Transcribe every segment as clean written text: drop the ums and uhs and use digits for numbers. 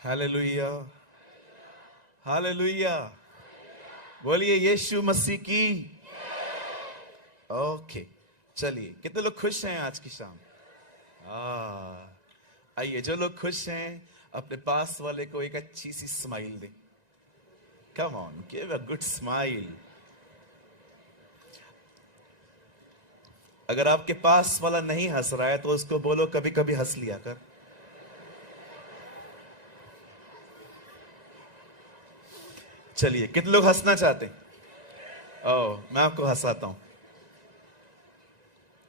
Hallelujah, hallelujah. बोलिए यीशु मसीह की। Okay, चलिए, कितने लोग खुश हैं आज की शाम? आइए, जो लोग खुश हैं अपने पास वाले को एक अच्छी सी स्माइल दे। Come on, give a good smile. अगर आपके पास वाला नहीं हंस रहा है तो उसको बोलो कभी कभी हंस लिया कर। चलिए, कितने लोग हंसना चाहते हैं? ओह, मैं आपको हंसाता हूं।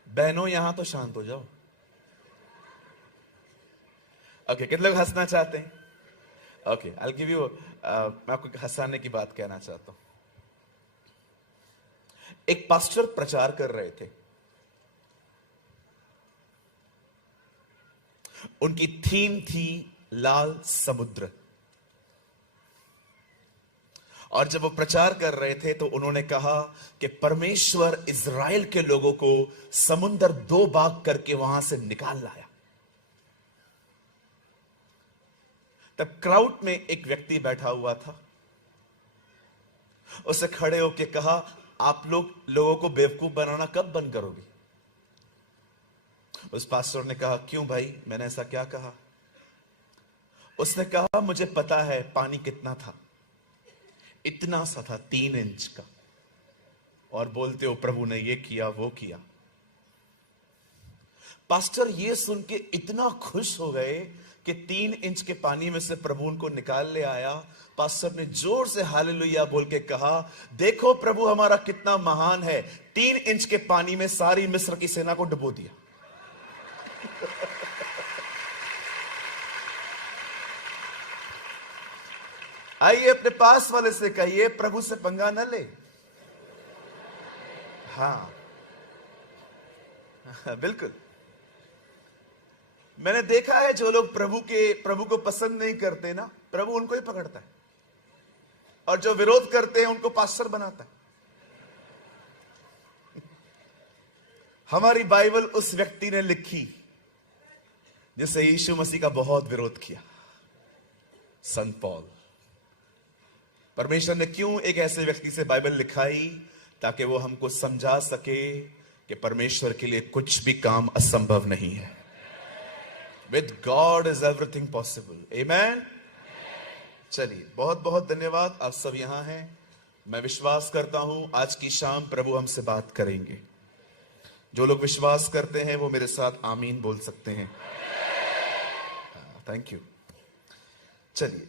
बहनों, यहां तो शांत हो जाओ। ओके, कितने लोग हंसना चाहते हैं? ओके, आई गिव यू, मैं आपको हंसाने की बात कहना चाहता हूं। एक पास्टर प्रचार कर रहे थे। उनकी थीम थी लाल समुद्र। और जब वो प्रचार कर रहे थे तो उन्होंने कहा कि परमेश्वर इज़राइल के लोगों को समुद्र दो भाग करके वहां से निकाल लाया। तब क्राउड में एक व्यक्ति बैठा हुआ था। उसे खड़े होकर कहा, आप लोगों को बेवकूफ बनाना कब बंद करोगे? उस पास्टर ने कहा, क्यों भाई, मैंने ऐसा क्या कहा? उसने कहा, मुझे पता है पानी कितना था। इतना सा था, 3 इंच का। और बोलते हो प्रभु ने ये किया वो किया। पास्टर ये सुन के इतना खुश हो गए कि 3 इंच के पानी में से प्रभु उनको निकाल ले आया। पास्टर ने जोर से हालेलुया बोल के कहा, देखो प्रभु हमारा कितना महान है, 3 इंच के पानी में सारी मिस्र की सेना को डुबो दिया। आइए, अपने पास वाले से कहिए, प्रभु से पंगा न ले। हाँ, बिल्कुल। मैंने देखा है जो लोग प्रभु को पसंद नहीं करते ना, प्रभु उनको ही पकड़ता है। और जो विरोध करते हैं उनको पास्टर बनाता है। हमारी बाइबल उस व्यक्ति ने लिखी जिससे यीशु मसीह का बहुत विरोध किया, संत पौल। परमेश्वर ने क्यों एक ऐसे व्यक्ति से बाइबल लिखाई? ताकि वो हमको समझा सके कि परमेश्वर के लिए कुछ भी काम असंभव नहीं है। With God is everything possible. Amen? चलिए, बहुत बहुत धन्यवाद, आप सब यहां हैं। मैं विश्वास करता हूं आज की शाम प्रभु हमसे बात करेंगे। जो लोग विश्वास करते हैं वो मेरे साथ आमीन बोल सकते हैं। Thank you. चलिए,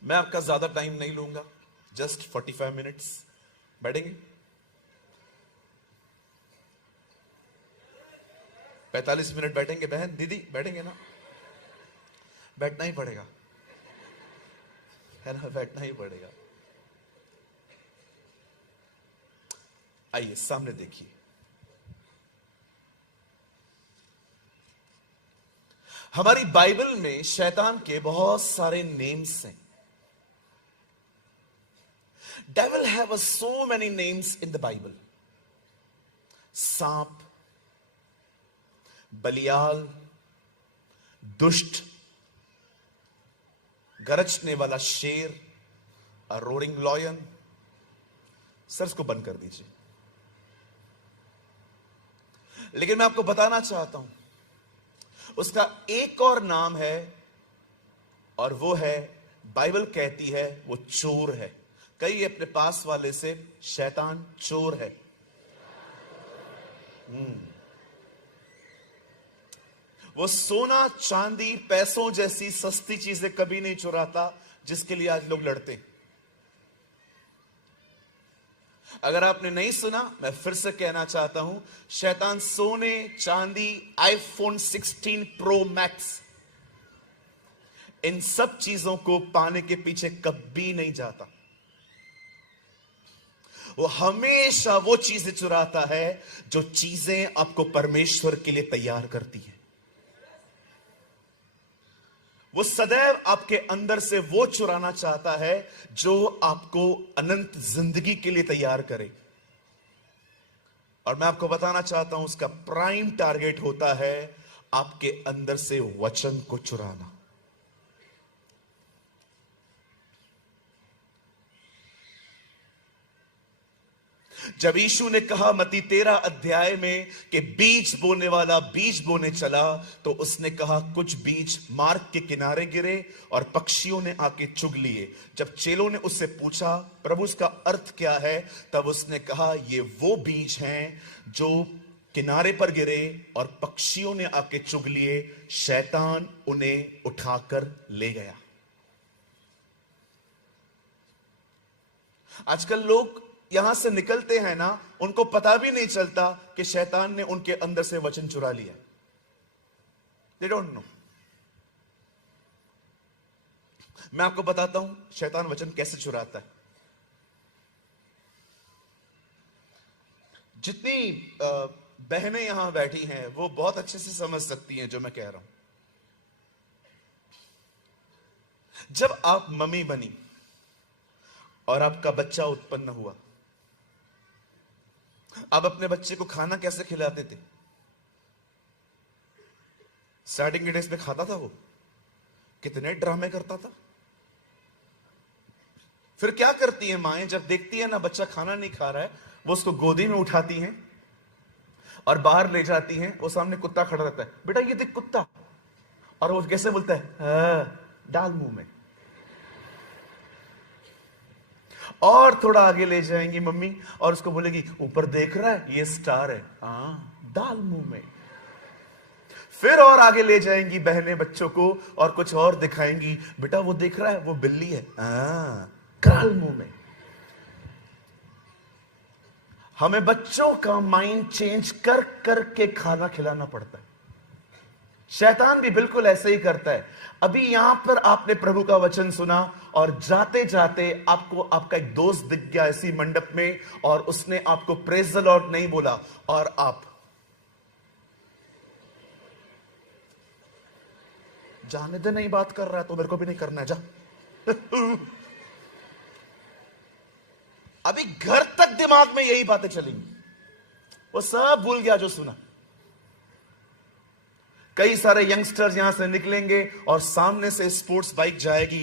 मैं आपका ज्यादा टाइम नहीं लूंगा, जस्ट 45 मिनट्स। बैठेंगे? 45 मिनट बैठेंगे? बहन दीदी बैठेंगे ना? बैठना ही पड़ेगा, है ना? बैठना ही पड़ेगा। आइए सामने देखिए। हमारी बाइबल में शैतान के बहुत सारे नेम्स हैं। Devil have so many names in the Bible. सांप, बलियाल, दुष्ट, गरजने वाला शेर, अ रोरिंग लॉयन। सर, इसको बंद कर दीजिए। लेकिन मैं आपको बताना चाहता हूं, उसका एक और नाम है, और वो है, बाइबल कहती है वो चोर है। कई अपने पास वाले से, शैतान चोर है। वो सोना, चांदी, पैसों जैसी सस्ती चीजें कभी नहीं चुराता जिसके लिए आज लोग लड़ते हैं। अगर आपने नहीं सुना, मैं फिर से कहना चाहता हूं, शैतान सोने, चांदी, आईफोन 16 प्रो मैक्स, इन सब चीजों को पाने के पीछे कभी नहीं जाता। वो हमेशा वो चीजें चुराता है जो चीजें आपको परमेश्वर के लिए तैयार करती हैं। वो सदैव आपके अंदर से वो चुराना चाहता है जो आपको अनंत जिंदगी के लिए तैयार करे। और मैं आपको बताना चाहता हूं, उसका प्राइम टारगेट होता है आपके अंदर से वचन को चुराना। जब यीशु ने कहा मत्ती 13 अध्याय में कि बीज बोने वाला बीज बोने चला, तो उसने कहा कुछ बीज मार्ग के किनारे गिरे और पक्षियों ने आके चुग लिए। जब चेलों ने उससे पूछा प्रभु इसका अर्थ क्या है, तब उसने कहा ये वो बीज हैं जो किनारे पर गिरे और पक्षियों ने आके चुग लिए, शैतान उन्हें उठाकर ले गया। आजकल लोग यहां से निकलते हैं ना, उनको पता भी नहीं चलता कि शैतान ने उनके अंदर से वचन चुरा लिया। They don't know. मैं आपको बताता हूं शैतान वचन कैसे चुराता है। जितनी बहनें यहां बैठी हैं वो बहुत अच्छे से समझ सकती हैं जो मैं कह रहा हूं। जब आप मम्मी बनी और आपका बच्चा उत्पन्न हुआ, आप अपने बच्चे को खाना कैसे खिलाते थे? स्टार्टिंग के डेज में खाता था वो? कितने ड्रामे करता था। फिर क्या करती है माएं, जब देखती है ना बच्चा खाना नहीं खा रहा है, वो उसको गोदी में उठाती हैं और बाहर ले जाती हैं। वो सामने कुत्ता खड़ा रहता है, बेटा ये देख कुत्ता, और वो कैसे बोलता है, डाल मुंह में। और थोड़ा आगे ले जाएंगी मम्मी और उसको बोलेगी ऊपर देख रहा है ये स्टार है, डाल मुंह में। फिर और आगे ले जाएंगी बहनें बच्चों को और कुछ और दिखाएंगी, बेटा वो देख रहा है वो बिल्ली है, डाल मुंह में। हमें बच्चों का माइंड चेंज कर करके खाना खिलाना पड़ता है। शैतान भी बिल्कुल ऐसे ही करता है। अभी यहां पर आपने प्रभु का वचन सुना और जाते जाते आपको आपका एक दोस्त दिख गया इसी मंडप में और उसने आपको प्रेज द लॉर्ड नहीं बोला, और आप जाने दे, नहीं बात कर रहा है तो मेरे को भी नहीं करना है, जा। अभी घर तक दिमाग में यही बातें चलेंगी, वो सब भूल गया जो सुना। कई सारे यंगस्टर्स यहां से निकलेंगे और सामने से स्पोर्ट्स बाइक जाएगी।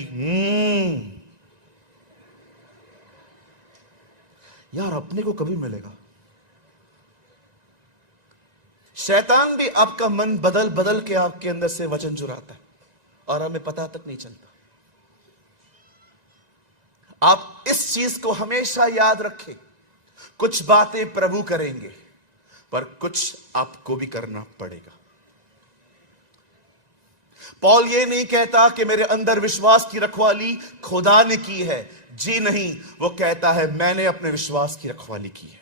यार अपने को कभी मिलेगा। शैतान भी आपका मन बदल बदल के आपके अंदर से वचन चुराता है और हमें पता तक नहीं चलता। आप इस चीज को हमेशा याद रखें, कुछ बातें प्रभु करेंगे पर कुछ आपको भी करना पड़ेगा। पौल ये नहीं कहता कि मेरे अंदर विश्वास की रखवाली खुदा ने की है, जी नहीं, वो कहता है मैंने अपने विश्वास की रखवाली की है।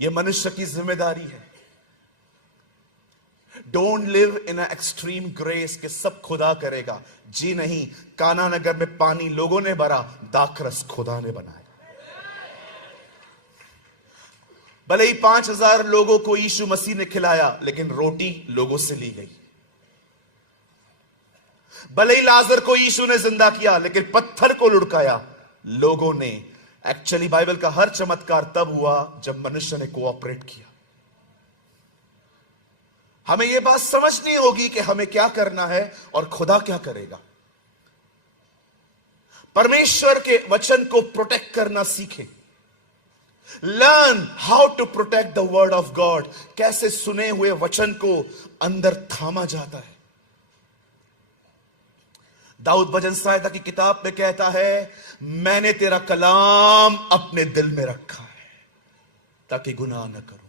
यह मनुष्य की जिम्मेदारी है। Don't live in a extreme grace कि सब खुदा करेगा, जी नहीं। काना नगर में पानी लोगों ने भरा, दाखरस खुदा ने बनाया। भले ही 5,000 लोगों को यीशु मसीह ने खिलाया, लेकिन रोटी लोगों से ली गई। भले ही लाजर को यीशु ने जिंदा किया, लेकिन पत्थर को लुढ़काया लोगों ने। एक्चुअली बाइबल का हर चमत्कार तब हुआ जब मनुष्य ने कोऑपरेट किया। हमें यह बात समझनी होगी कि हमें क्या करना है और खुदा क्या करेगा। परमेश्वर के वचन को प्रोटेक्ट करना सीखें। Learn how to protect the word of God. कैसे सुने हुए वचन को अंदर थामा जाता है। दाऊद भजन संहिता की किताब में कहता है, मैंने तेरा कलाम अपने दिल में रखा है ताकि गुनाह न करूं।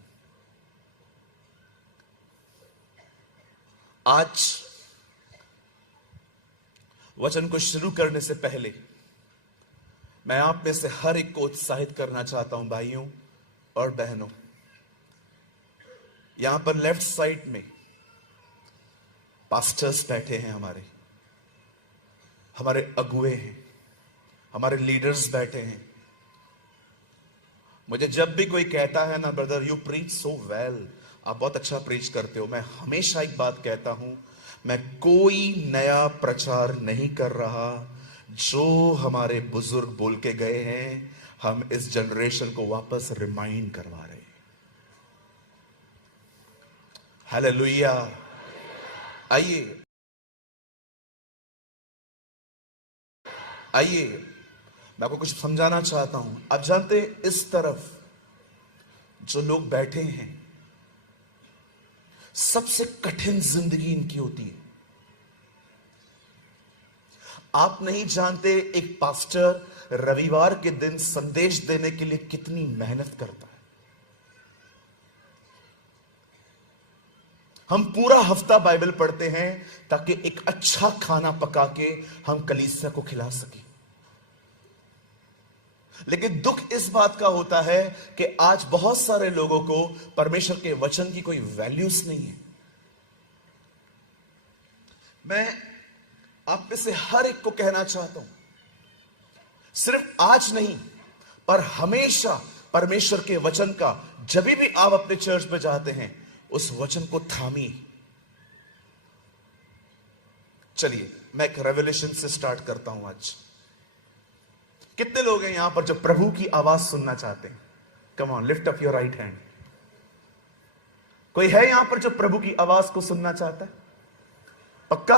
आज वचन को शुरू करने से पहले मैं आप में से हर एक को उत्साहित करना चाहता हूं, भाइयों और बहनों। यहां पर लेफ्ट साइड में पास्टर्स बैठे हैं, हमारे अगुए हैं, हमारे लीडर्स बैठे हैं। मुझे जब भी कोई कहता है ना, brother you preach so well, आप बहुत अच्छा प्रीच करते हो, मैं हमेशा एक बात कहता हूं, मैं कोई नया प्रचार नहीं कर रहा। जो हमारे बुजुर्ग बोल के गए हैं, हम इस जनरेशन को वापस रिमाइंड करवा रहे हैं। हालेलुया। आइए मैं आपको कुछ समझाना चाहता हूं। आप जानते हैं, इस तरफ जो लोग बैठे हैं, सबसे कठिन जिंदगी इनकी होती है। आप नहीं जानते एक पास्टर रविवार के दिन संदेश देने के लिए कितनी मेहनत करता है। हम पूरा हफ्ता बाइबल पढ़ते हैं ताकि एक अच्छा खाना पका के हम कलीसिया को खिला सकें। लेकिन दुख इस बात का होता है कि आज बहुत सारे लोगों को परमेश्वर के वचन की कोई वैल्यूज नहीं है। मैं आप में से हर एक को कहना चाहता हूं, सिर्फ आज नहीं पर हमेशा परमेश्वर के वचन का जब भी आप अपने चर्च में जाते हैं, उस वचन को थामिए। चलिए मैं एक रेवलेशन से स्टार्ट करता हूं आज। कितने लोग हैं यहां पर जो प्रभु की आवाज सुनना चाहते हैं? Come on, lift up your right hand. कोई है यहां पर जो प्रभु की आवाज को सुनना चाहता है? पक्का?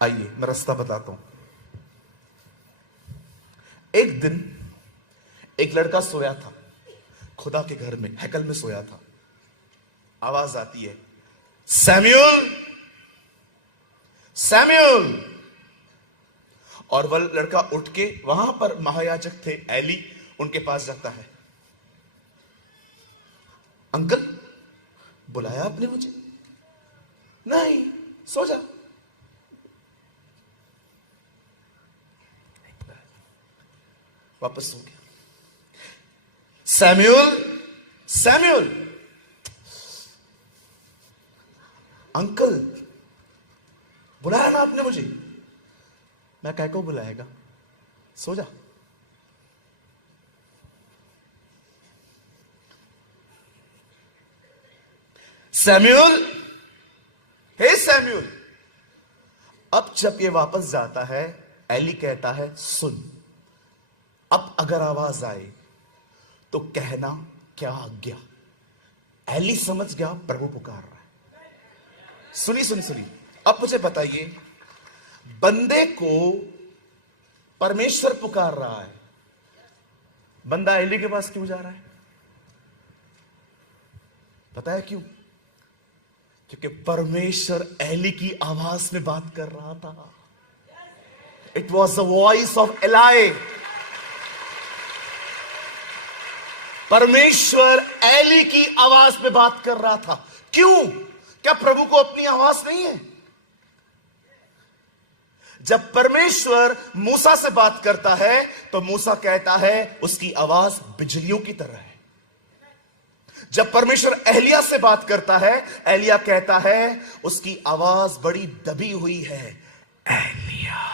आइए मैं रास्ता बताता हूं। एक दिन एक लड़का सोया था, खुदा के घर में, हैकल में सोया था। आवाज आती है, सैमुअल, सैमुअल। और वह लड़का उठ के, वहां पर महायाजक थे एली, उनके पास जाता है। अंकल, बुलाया आपने मुझे? नहीं, सो जा। वापस सो गया। Samuel, Samuel. अंकल, बुलाया ना आपने मुझे? मैं क्या को बुलाएगा, सो जा। सैमुअल, हे सैमुअल। अब जब ये वापस जाता है, एली कहता है, सुन, अब अगर आवाज आए तो कहना क्या आज्ञा। एली समझ गया प्रभु पुकार रहा है। सुनी। अब मुझे बताइए, बंदे को परमेश्वर पुकार रहा है, बंदा एली के पास क्यों जा रहा है? पता है क्यों? क्योंकि परमेश्वर एली की आवाज में बात कर रहा था। It was the voice of ally. परमेश्वर एली की आवाज में बात कर रहा था। क्यों? क्या प्रभु को अपनी आवाज नहीं है? जब परमेश्वर मूसा से बात करता है तो मूसा कहता है उसकी आवाज बिजलियों की तरह है। जब परमेश्वर एलिया से बात करता है, एलिया कहता है उसकी आवाज बड़ी दबी हुई है, एलिया।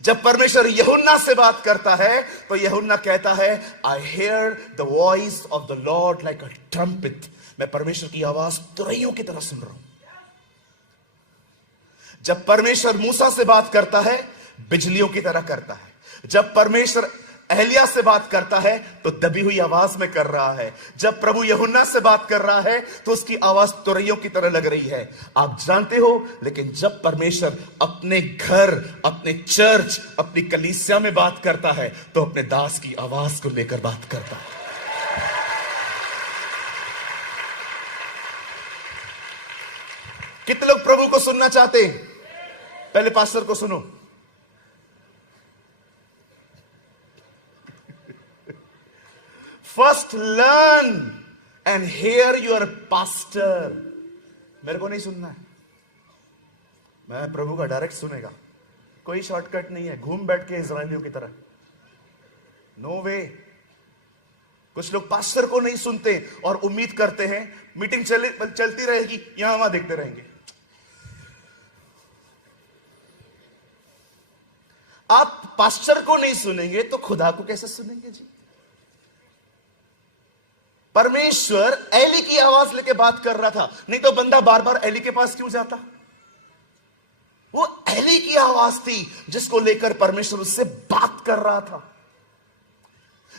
जब परमेश्वर यूहन्ना से बात करता है तो यूहन्ना कहता है, I hear the voice of the Lord like a trumpet. मैं परमेश्वर की आवाज तुरैयों की तरह सुन रहा हूं। जब परमेश्वर मूसा से बात करता है, बिजलियों की तरह करता है। जब परमेश्वर एलिया से बात करता है तो दबी हुई आवाज में कर रहा है। जब प्रभु यूहन्ना से बात कर रहा है तो उसकी आवाज तुरैयों की तरह लग रही है। आप जानते हो, लेकिन जब परमेश्वर अपने घर, अपने चर्च, अपनी कलीसिया में बात करता है तो अपने दास की आवाज को लेकर बात करता है। कितने लोग प्रभु को सुनना चाहते हैं? पहले पास्टर को सुनो। First learn and hear your pastor. मेरे को नहीं सुनना है, मैं प्रभु का डायरेक्ट सुनेगा। कोई शॉर्टकट नहीं है, घूम बैठ के इजरायलियों की तरह, नो वे। कुछ लोग पास्टर को नहीं सुनते और उम्मीद करते हैं मीटिंग चलती रहेगी, यहां वहां देखते रहेंगे। आप पास्टर को नहीं सुनेंगे तो खुदा को कैसे सुनेंगे जी? परमेश्वर एली की आवाज लेके बात कर रहा था, नहीं तो बंदा बार बार एली के पास क्यों जाता? वो एली की आवाज थी जिसको लेकर परमेश्वर उससे बात कर रहा था।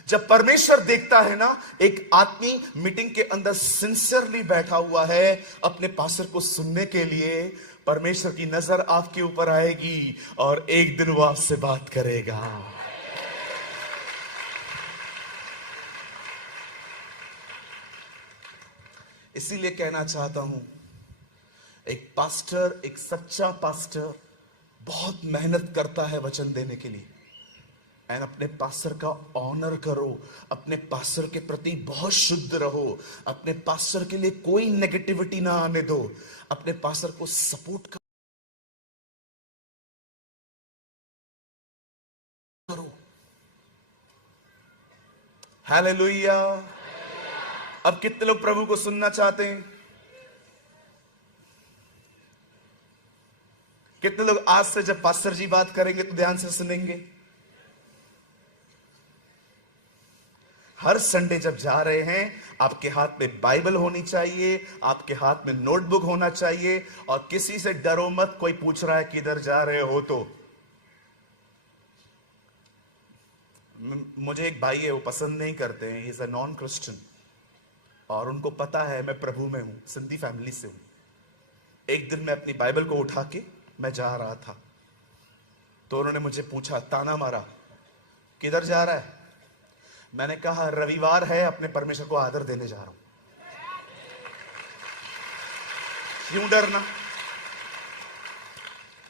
जब परमेश्वर देखता है ना, एक आदमी मीटिंग के अंदर सिंसियरली बैठा हुआ है अपने पास्टर को सुनने के लिए, परमेश्वर की नजर आपके ऊपर आएगी और एक दिन वो आपसे बात करेगा। इसीलिए कहना चाहता हूं, एक पास्टर, एक सच्चा पास्टर बहुत मेहनत करता है वचन देने के लिए। एंड अपने पास्टर का ऑनर करो, अपने पास्टर के प्रति बहुत शुद्ध रहो, अपने पास्टर के लिए कोई नेगेटिविटी ना आने दो, अपने पास्टर को सपोर्ट करो। हालेलुया। अब कितने लोग प्रभु को सुनना चाहते हैं? कितने लोग आज से जब पास्टर जी बात करेंगे तो ध्यान से सुनेंगे? हर संडे जब जा रहे हैं, आपके हाथ में बाइबल होनी चाहिए, आपके हाथ में नोटबुक होना चाहिए, और किसी से डरो मत। कोई पूछ रहा है किधर जा रहे हो तो मुझे एक भाई है, वो पसंद नहीं करते हैं, इज अ नॉन क्रिश्चियन, और उनको पता है मैं प्रभु में हूं, सिंधी फैमिली से हूं। एक दिन मैं अपनी बाइबल को उठा के मैं जा रहा था, तो उन्होंने मुझे पूछा, ताना मारा, किधर जा रहा है? मैंने कहा रविवार है, अपने परमेश्वर को आदर देने जा रहा हूं। क्यों डरना?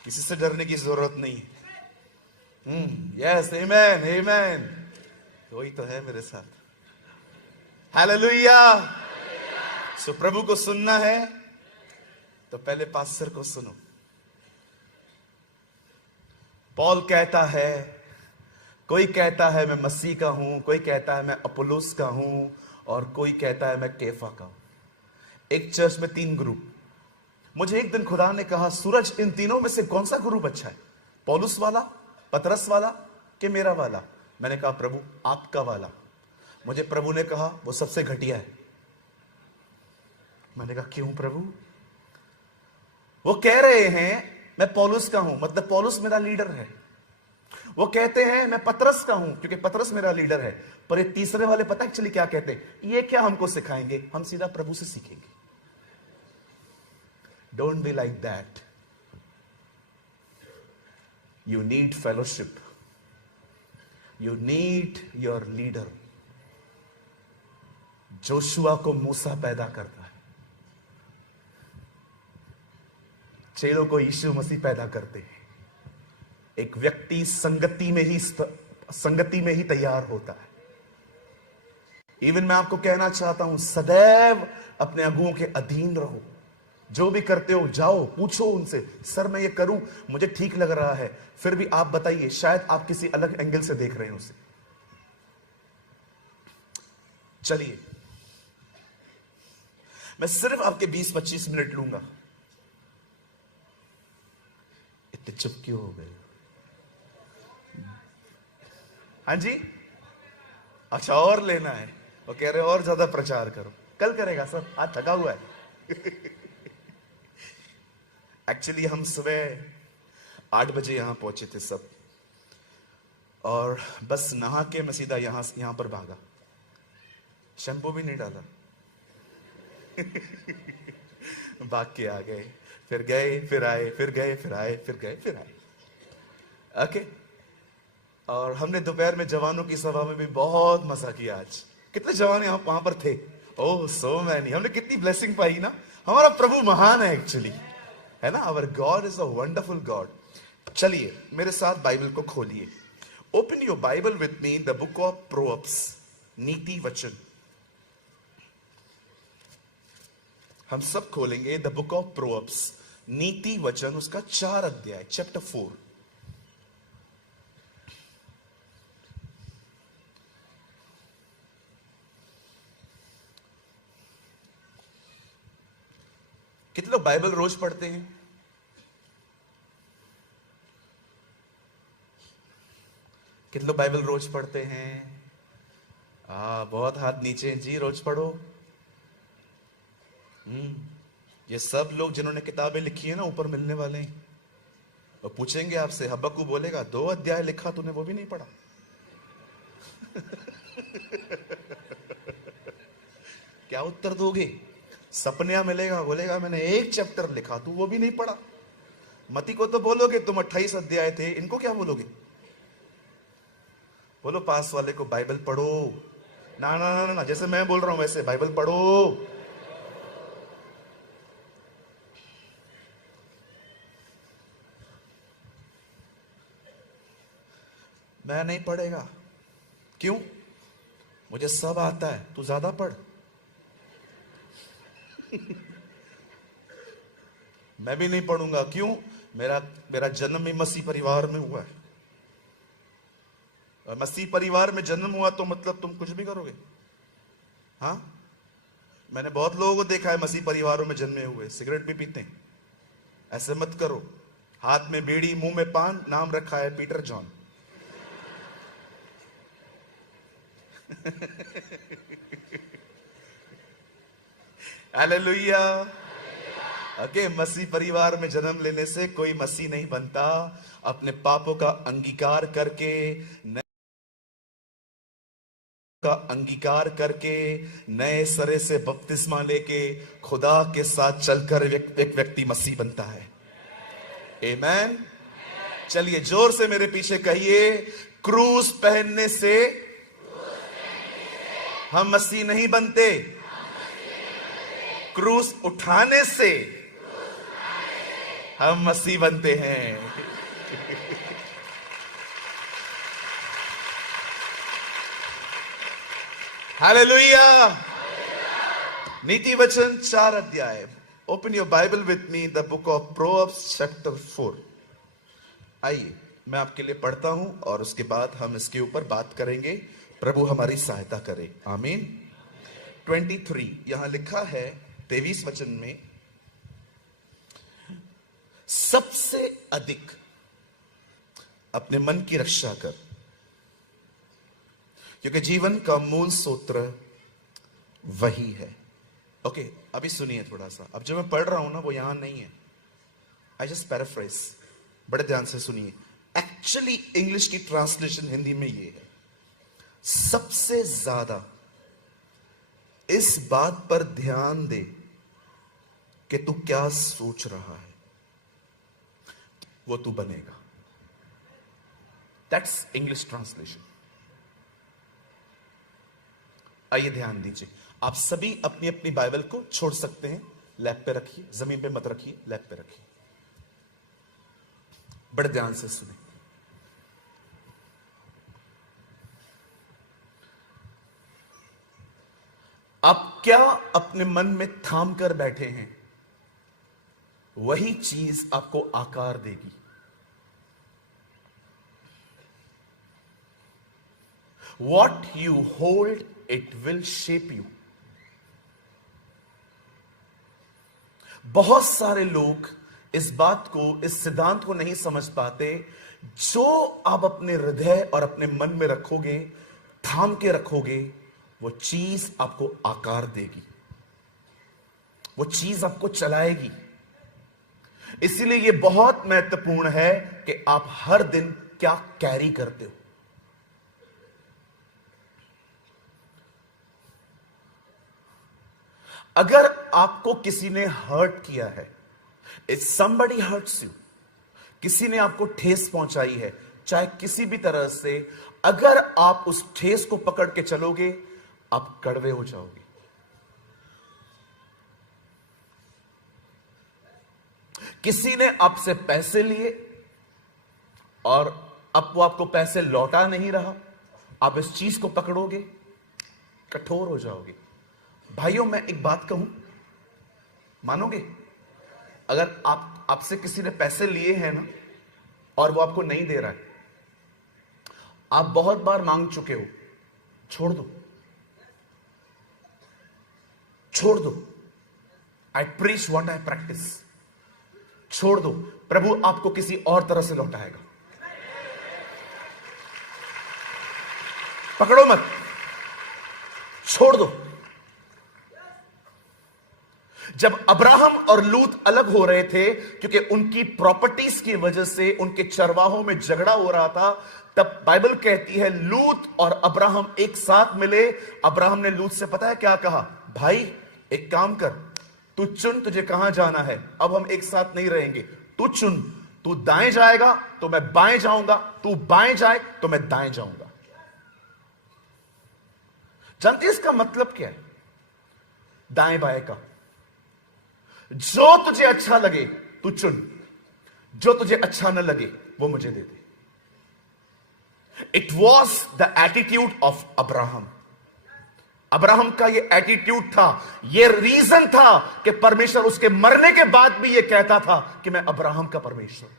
किसी से डरने की जरूरत नहीं है। यस, आमेन, आमेन। वही तो है मेरे साथ। हालेलुया। सो प्रभु को सुनना है तो पहले पास्टर को सुनो। पॉल कहता है, कोई कहता है मैं मसीह का हूं, कोई कहता है मैं अपोलोस का हूं, और कोई कहता है मैं केफा का हूं। एक चर्च में 3 ग्रुप। मुझे एक दिन खुदा ने कहा, सूरज, इन तीनों में से कौन सा ग्रुप अच्छा है? पौलुस वाला, पतरस वाला, कि मेरा वाला? मैंने कहा प्रभु आपका वाला। मुझे प्रभु ने कहा वो सबसे घटिया है। मैंने कहा क्यों प्रभु? वो कह रहे हैं मैं पौलुस का हूं, मतलब पौलुस मेरा लीडर है। वो कहते हैं मैं पतरस का हूं, क्योंकि पतरस मेरा लीडर है। पर ये तीसरे वाले पता एक्चुअली क्या कहते हैं? ये क्या हमको सिखाएंगे, हम सीधा प्रभु से सीखेंगे। Don't be like that. You need fellowship, you need your leader. Joshua को मूसा पैदा करता है, चेलों को यीशु मसीह पैदा करते हैं। एक व्यक्ति संगति में ही तैयार होता है। इवन मैं आपको कहना चाहता हूं, सदैव अपने अगुओं के अधीन रहो। जो भी करते हो जाओ, पूछो उनसे, सर मैं ये करूं, मुझे ठीक लग रहा है, फिर भी आप बताइए, शायद आप किसी अलग एंगल से देख रहे हैं उसे। चलिए, मैं सिर्फ आपके 20-25 मिनट लूंगा। इतने चुप क्यों हो गए? हाँ जी, अच्छा और लेना है? वो कह रहे और ज्यादा प्रचार करो। कल करेगा सर, आज थका हुआ है। एक्चुअली हम सुबह 8 बजे यहां पहुंचे थे सब, और बस नहा के मैं सीधा यहां पर भागा। शैम्पू भी नहीं डाला। भाग के आ गए, फिर गए फिर आए, फिर गए फिर आए, फिर गए फिर आए। ओके। और हमने दोपहर में जवानों की सभा में भी बहुत मजा किया। आज कितने जवान यहाँ वहां पर थे? ओह सो मैनी। हमने कितनी ब्लेसिंग पाई ना। हमारा प्रभु महान है एक्चुअली, है ना। Our God is a wonderful God. चलिए मेरे साथ बाइबल को खोलिए। Open your Bible with me in the book of Proverbs, नीति वचन। हम सब खोलेंगे द बुक ऑफ प्रोवर्ब्स, नीति वचन, उसका 4 अध्याय, चैप्टर 4। कितने लोग बाइबल रोज पढ़ते हैं? कितने लोग बाइबल रोज पढ़ते हैं? बहुत हाथ नीचे हैं जी। रोज पढ़ो। ये सब लोग जिन्होंने किताबें लिखी है ना, ऊपर मिलने वाले हैं। और पूछेंगे आपसे, हबक्कू बोलेगा 2 अध्याय लिखा तूने, वो भी नहीं पढ़ा। क्या उत्तर दोगे? सपनिया मिलेगा, बोलेगा मैंने 1 चैप्टर लिखा, तू वो भी नहीं पढ़ा। मती को तो बोलोगे तुम 28 अध्याय थे, इनको क्या बोलोगे? बोलो पास वाले को बाइबल पढ़ो। ना ना ना ना, जैसे मैं बोल रहा हूं वैसे बाइबल पढ़ो। मैं नहीं पढ़ेगा। क्यों? मुझे सब आता है, तू ज्यादा पढ़। मैं भी नहीं पढ़ूंगा। क्यों? मेरा मेरा जन्म ही मसीह परिवार में हुआ है। और मसीह परिवार में जन्म हुआ तो मतलब तुम कुछ भी करोगे? हाँ, मैंने बहुत लोगों को देखा है मसीह परिवारों में जन्मे हुए सिगरेट भी पीते हैं। ऐसे मत करो। हाथ में बीड़ी, मुंह में पान, नाम रखा है पीटर जॉन। हालेलुया। ओके, मसीह परिवार में जन्म लेने से कोई मसीह नहीं बनता। अपने पापों का अंगीकार करके नए सरे से बपतिस्मा लेके खुदा के साथ चलकर एक व्यक्ति मसीह बनता है। आमेन। चलिए जोर से मेरे पीछे कहिए, क्रूस पहनने से हम मसीह नहीं बनते, क्रूस उठाने से हम मसीह बनते हैं। हालेलुया। नीति वचन 4 अध्याय। Open your Bible with me, the book of proverbs chapter 4। आइए मैं आपके लिए पढ़ता हूं और उसके बाद हम इसके ऊपर बात करेंगे। प्रभु हमारी सहायता करे। आमीन। 23 यहां लिखा है 23 वचन में, सबसे अधिक अपने मन की रक्षा कर, क्योंकि जीवन का मूल सूत्र वही है। ओके, अभी सुनिए थोड़ा सा। अब जो मैं पढ़ रहा हूं ना वो यहां नहीं है, आई जस्ट पैराफ्रेज। बड़े ध्यान से सुनिए। एक्चुअली इंग्लिश की ट्रांसलेशन हिंदी में ये है, सबसे ज्यादा इस बात पर ध्यान दे कि तू क्या सोच रहा है, वो तू बनेगा। That's English translation. आइए ध्यान दीजिए। आप सभी अपनी अपनी बाइबल को छोड़ सकते हैं, लैप पे रखिए, जमीन पे मत रखिए, लैप पे रखिए। बड़े ध्यान से सुनिए। आप क्या अपने मन में थाम कर बैठे हैं, वही चीज आपको आकार देगी। What you hold, it will shape you. बहुत सारे लोग इस बात को, इस सिद्धांत को नहीं समझ पाते। जो आप अपने हृदय और अपने मन में रखोगे, थाम के रखोगे, वो चीज आपको आकार देगी, वो चीज आपको चलाएगी। इसीलिए यह बहुत महत्वपूर्ण है कि आप हर दिन क्या कैरी करते हो। अगर आपको किसी ने हर्ट किया है, इफ समबडी हर्ट्स यू, किसी ने आपको ठेस पहुंचाई है चाहे किसी भी तरह से, अगर आप उस ठेस को पकड़ के चलोगे, आप कड़वे हो जाओगे। किसी ने आपसे पैसे लिए और अब वो आपको पैसे लौटा नहीं रहा, आप इस चीज को पकड़ोगे, कठोर हो जाओगे। भाइयों, मैं एक बात कहूं, मानोगे? अगर आपसे किसी ने पैसे लिए हैं ना और वो आपको नहीं दे रहा है, आप बहुत बार मांग चुके हो, छोड़ दो, छोड़ दो। आई प्रीच व्हाट आई प्रैक्टिस। छोड़ दो, प्रभु आपको किसी और तरह से लौटाएगा। पकड़ो मत, छोड़ दो। जब अब्राहम और लूत अलग हो रहे थे, क्योंकि उनकी प्रॉपर्टीज की वजह से उनके चरवाहों में झगड़ा हो रहा था, तब बाइबल कहती है लूत और अब्राहम एक साथ मिले। अब्राहम ने लूत से पता है क्या कहा? भाई एक काम कर, तू चुन तुझे कहां जाना है, अब हम एक साथ नहीं रहेंगे, तू चुन। तू दाएं जाएगा तो मैं बाएं जाऊंगा, तू बाएं जाए तो मैं दाएं जाऊंगा। जानते इसका मतलब क्या है? दाएं बाएं का, जो तुझे अच्छा लगे तू चुन, जो तुझे अच्छा न लगे वो मुझे दे दे। It was the attitude of Abraham. Abraham का ये एटीट्यूड था, ये रीजन था कि परमेश्वर उसके मरने के बाद भी ये कहता था कि मैं अब्राहम का परमेश्वर।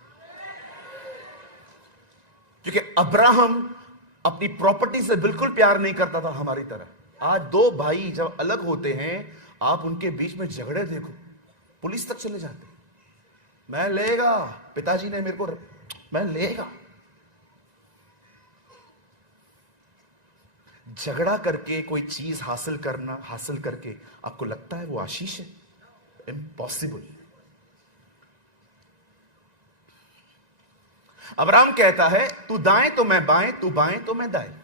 क्योंकि अब्राहम अपनी प्रॉपर्टी से बिल्कुल प्यार नहीं करता था हमारी तरह। आज दो भाई जब अलग होते हैं, आप उनके बीच में झगड़े देखो, पुलिस तक चले जाते। मैं लेगा, पिताजी ने मेरे को, मैं लेगा। झगड़ा करके कोई चीज हासिल करके आपको लगता है वो आशीष है? इम्पॉसिबल। अब्राहम कहता है तू दाएं तो मैं बाएं, तू बाएं तो मैं दाएं।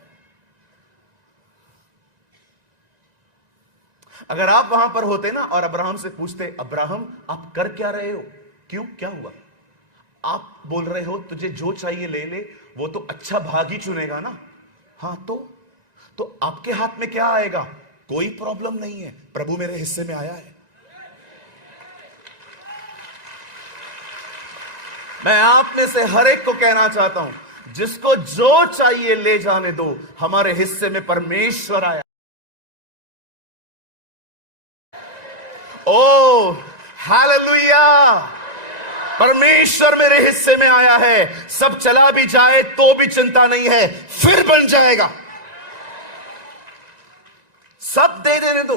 अगर आप वहां पर होते ना और अब्राहम से पूछते, अब्राहम आप कर क्या रहे हो, क्यों, क्या हुआ? आप बोल रहे हो तुझे जो चाहिए ले ले, वो तो अच्छा भाग ही चुनेगा ना। हाँ तो आपके हाथ में क्या आएगा? कोई प्रॉब्लम नहीं है, प्रभु मेरे हिस्से में आया है। मैं आप में से हर एक को कहना चाहता हूं, जिसको जो चाहिए ले जाने दो, हमारे हिस्से में परमेश्वर आया। ओ हालेलुया, परमेश्वर मेरे हिस्से में आया है। सब चला भी जाए तो भी चिंता नहीं है, फिर बन जाएगा। सब दे देने दो।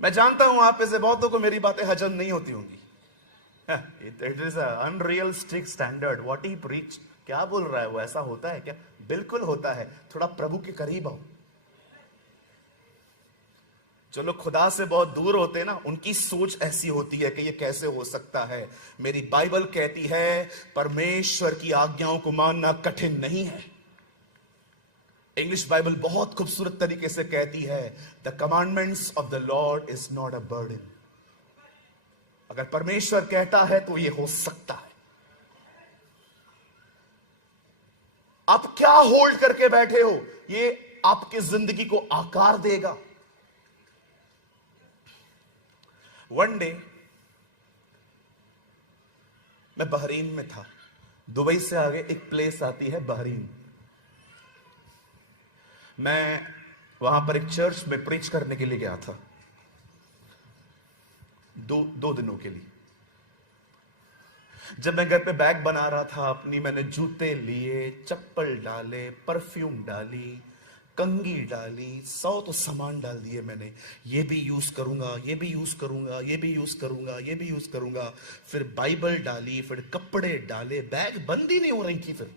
मैं जानता हूं आप में से बहुतों को मेरी बातें हजम नहीं होती होंगी। It is unrealistic standard what he preach. क्या बोल रहा है वो, ऐसा होता है क्या? बिल्कुल होता है। थोड़ा प्रभु के करीब आओ। जो लोग खुदा से बहुत दूर होते हैं ना, उनकी सोच ऐसी होती है कि ये कैसे हो सकता है। मेरी बाइबल कहती है परमेश्वर की आज्ञाओं को मानना कठिन नहीं है। इंग्लिश बाइबल बहुत खूबसूरत तरीके से कहती है, the commandments of the Lord is not a burden. अगर परमेश्वर कहता है तो यह हो सकता है। आप क्या होल्ड करके बैठे हो, ये आपकी जिंदगी को आकार देगा। वन डे मैं बहरीन में था। दुबई से आगे एक प्लेस आती है बहरीन। मैं वहां पर एक चर्च में प्रीच करने के लिए गया था, दो दिनों के लिए। जब मैं घर पे बैग बना रहा था अपनी, मैंने जूते लिए, चप्पल डाले, परफ्यूम डाली, कंघी डाली, 100 तो सामान डाल दिए मैंने। ये भी यूज करूंगा, ये भी यूज करूंगा, ये भी यूज करूंगा, ये भी यूज करूंगा। फिर बाइबल डाली, फिर कपड़े डाले, बैग बंद ही नहीं हो रही थी फिर।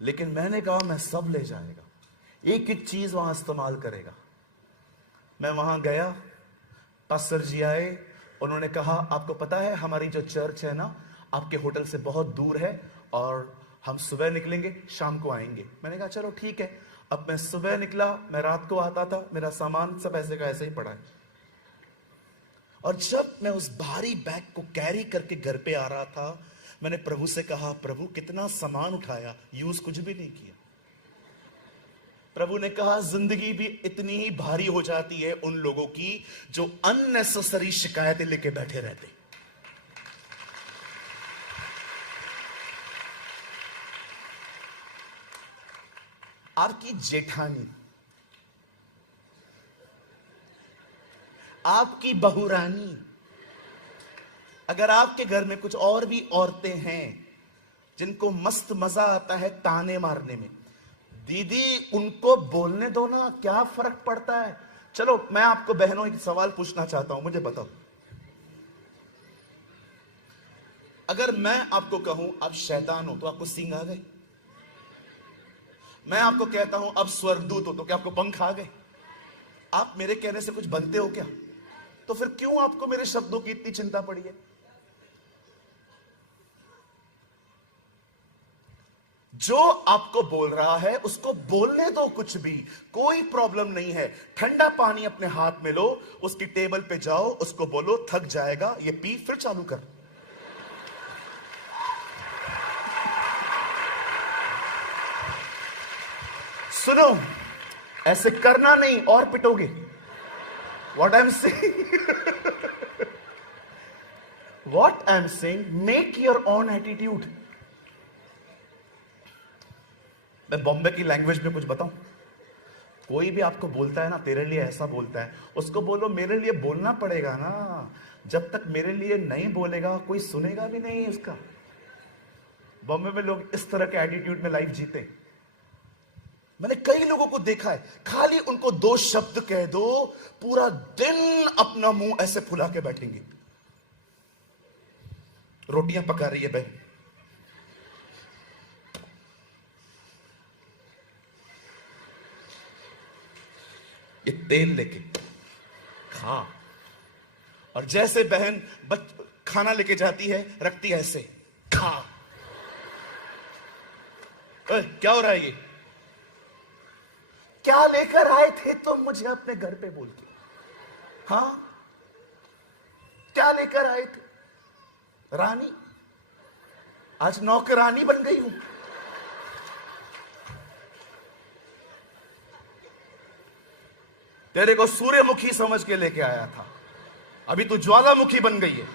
लेकिन मैंने कहा मैं सब ले जाएगा, एक एक चीज वहां इस्तेमाल करेगा। मैं वहां गया, पास्टर जी आए, उन्होंने कहा आपको पता है हमारी जो चर्च है ना, आपके होटल से बहुत दूर है और हम सुबह निकलेंगे, शाम को आएंगे। मैंने कहा चलो ठीक है। अब मैं सुबह निकला, मैं रात को आता था, मेरा सामान सब ऐसे का ऐसे ही पड़ा है। और जब मैं उस भारी बैग को कैरी करके घर पे आ रहा था, मैंने प्रभु से कहा, प्रभु कितना सामान उठाया, यूज कुछ भी नहीं किया। प्रभु ने कहा जिंदगी भी इतनी ही भारी हो जाती है उन लोगों की जो अननेसेसरी शिकायतें लेके बैठे रहते। आपकी जेठानी, आपकी बहुरानी, अगर आपके घर में कुछ और भी औरतें हैं जिनको मस्त मजा आता है ताने मारने में, दीदी उनको बोलने दो ना, क्या फर्क पड़ता है। चलो मैं आपको बहनों एक सवाल पूछना चाहता हूं, मुझे बताओ, अगर मैं आपको कहूं आप शैतान हो तो आपको सींग आ गए? मैं आपको कहता हूं अब स्वर्गदूत हो तो क्या आपको पंख आ गए? आप मेरे कहने से कुछ बनते हो क्या? तो फिर क्यों आपको मेरे शब्दों की इतनी चिंता पड़ी है? जो आपको बोल रहा है उसको बोलने दो, कुछ भी, कोई प्रॉब्लम नहीं है। ठंडा पानी अपने हाथ में लो, उसकी टेबल पे जाओ, उसको बोलो थक जाएगा, ये पी, फिर चालू कर। सुनो, ऐसे करना नहीं और पिटोगे। What I am saying, what I am saying, make your own attitude. मैं बॉम्बे की लैंग्वेज में कुछ बताऊं? कोई भी आपको बोलता है ना तेरे लिए ऐसा बोलता है, उसको बोलो मेरे लिए बोलना पड़ेगा ना। जब तक मेरे लिए नहीं बोलेगा कोई सुनेगा भी नहीं उसका। बॉम्बे में लोग इस तरह के एटीट्यूड में लाइफ जीते। मैंने कई लोगों को देखा है, खाली उनको 2 शब्द कह दो, पूरा दिन अपना मुंह ऐसे फुला के बैठेंगे। रोटियां पका रही है बहन, ये तेल लेके खा, और जैसे बहन खाना लेके जाती है रखती है ऐसे, खा। क्या हो रहा है ये? क्या लेकर आए थे तुम मुझे अपने घर पे बोल के? हाँ, क्या लेकर आए थे? रानी, आज नौकरानी बन गई हूं। तेरे को सूर्यमुखी समझ के लेके आया था, अभी तू ज्वालामुखी बन गई है।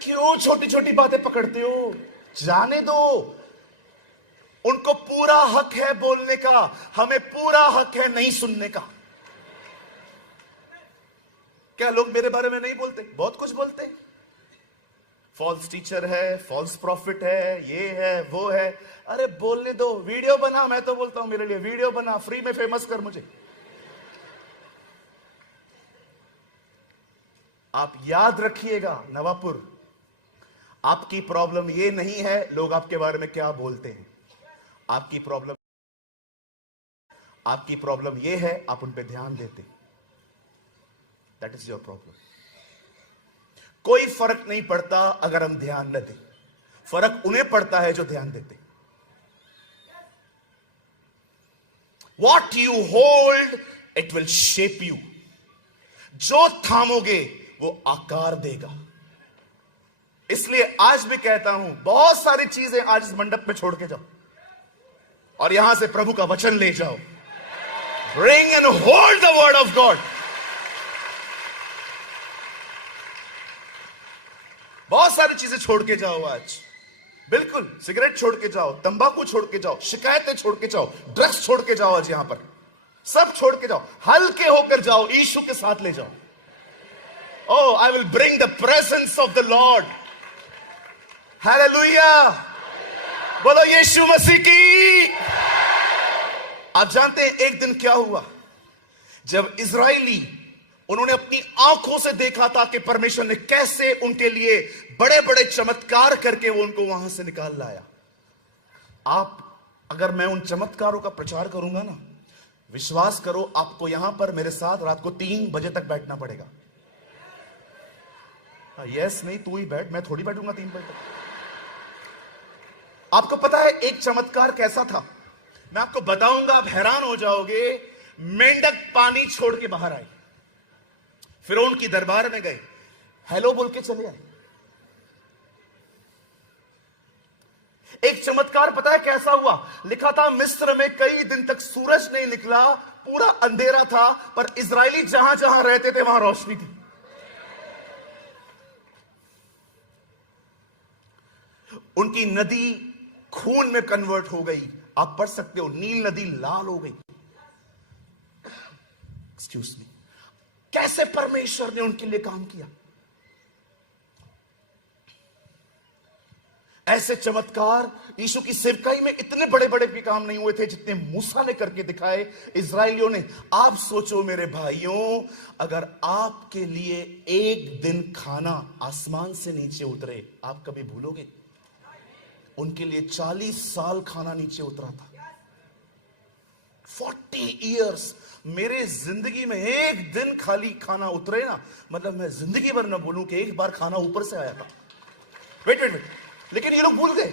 क्यों छोटी छोटी बातें पकड़ते हो? जाने दो, उनको पूरा हक है बोलने का, हमें पूरा हक है नहीं सुनने का। क्या लोग मेरे बारे में नहीं बोलते? बहुत कुछ बोलते। फॉल्स टीचर है, फॉल्स प्रॉफिट है, ये है वो है। अरे बोलने दो, वीडियो बना। मैं तो बोलता हूं मेरे लिए वीडियो बना, फ्री में फेमस कर मुझे। आप याद रखिएगा नवापुर, आपकी प्रॉब्लम ये नहीं है लोग आपके बारे में क्या बोलते हैं। आपकी प्रॉब्लम ये है आप उन पे ध्यान देते। That is your problem. कोई फर्क नहीं पड़ता अगर हम ध्यान न दें, फर्क उन्हें पड़ता है जो ध्यान देते। What you hold it will shape you. जो थामोगे वो आकार देगा। इसलिए आज भी कहता हूं, बहुत सारी चीजें आज इस मंडप में छोड़ के जाओ और यहां से प्रभु का वचन ले जाओ। Bring and hold the word of God. बहुत सारी चीजें छोड़ के जाओ आज। बिल्कुल, सिगरेट छोड़ के जाओ, तंबाकू छोड़ के जाओ, शिकायतें छोड़ के जाओ, ड्रग्स छोड़ के जाओ। आज यहां पर सब छोड़ के जाओ, हल्के होकर जाओ, यीशु के साथ ले जाओ। Oh, I will bring the presence of the Lord. Hallelujah. बोलो यीशु मसीह की। आप जानते हैं एक दिन क्या हुआ? जब इजराइली, उन्होंने अपनी आंखों से देखा था कि परमेश्वर ने कैसे उनके लिए बड़े बड़े चमत्कार करके वो उनको वहां से निकाल लाया। अगर मैं उन चमत्कारों का प्रचार करूंगा ना, विश्वास करो आपको यहां पर मेरे साथ रात को 3 बजे तक बैठना पड़ेगा। यस नहीं, तू ही बैठ, मैं थोड़ी बैठूंगा 3 बजे तक। आपको पता है एक चमत्कार कैसा था? मैं आपको बताऊंगा, आप हैरान हो जाओगे। मेंढक पानी छोड़ के बाहर आए, फिरौन की दरबार में गए, हेलो बोल के चले आए। एक चमत्कार पता है कैसा हुआ? लिखा था मिस्र में कई दिन तक सूरज नहीं निकला, पूरा अंधेरा था, पर इजरायली जहां जहां रहते थे वहां रोशनी थी। उनकी नदी खून में कन्वर्ट हो गई। आप पढ़ सकते हो, नील नदी लाल हो गई। एक्सक्यूज मी, कैसे परमेश्वर ने उनके लिए काम किया। ऐसे चमत्कार यीशु की सेवकाई में इतने बड़े बड़े भी काम नहीं हुए थे जितने मूसा ने करके दिखाए इजराइलियों ने। आप सोचो मेरे भाइयों, अगर आपके लिए एक दिन खाना आसमान से नीचे उतरे, आप कभी भूलोगे? उनके लिए 40 साल खाना नीचे उतरा था। 40 years। मेरे जिंदगी में एक दिन खाली खाना उतरे ना, मतलब मैं जिंदगी भर ना बोलूं कि एक बार खाना ऊपर से आया था। वेट वेट वेट, लेकिन ये लोग भूल गए।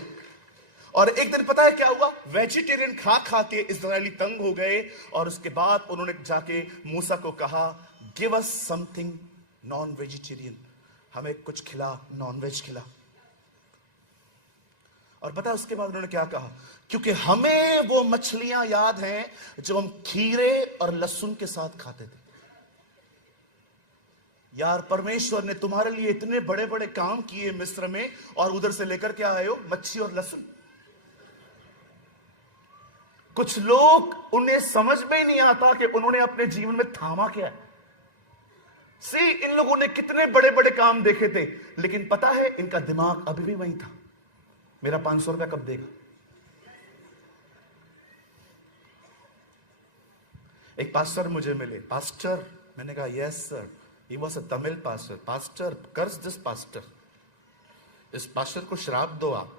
और एक दिन पता है क्या हुआ, वेजिटेरियन खा खा के इस्राएली तंग हो गए, और उसके बाद उन्होंने जाके मूसा को कहा, give us something non vegetarian, हमें कुछ खिला, नॉन वेज खिला। और पता है उसके बाद उन्होंने क्या कहा, क्योंकि हमें वो मछलियां याद हैं जो हम खीरे और लहसुन के साथ खाते थे। यार परमेश्वर ने तुम्हारे लिए इतने बड़े बड़े काम किए मिस्र में, और उधर से लेकर के आए हो मच्छी और लहसुन। कुछ लोग, उन्हें समझ में ही नहीं आता कि उन्होंने अपने जीवन में थामा क्या है। इन लोगों ने कितने बड़े बड़े काम देखे थे, लेकिन पता है इनका दिमाग अभी भी वही था, मेरा 500 रुपया कब देगा। एक पास्टर मुझे मिले, पास्टर, मैंने कहा yes sir, he was a Tamil pastor, pastor कर्ज दिस पास्टर, इस पास्टर को श्राप दो आप।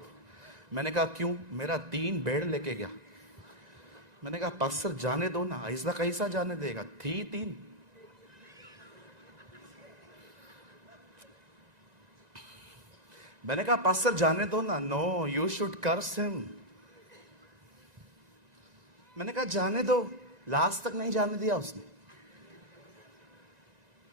मैंने कहा क्यों, मेरा 3 बेड़ लेके गया। मैंने कहा पास्टर जाने दो ना, ऐसा कैसा जाने देगा, थी 3। मैंने कहा पास्टर जाने दो ना, no you should curse him. मैंने कहा जाने दो, लास्ट तक नहीं जाने दिया उसने।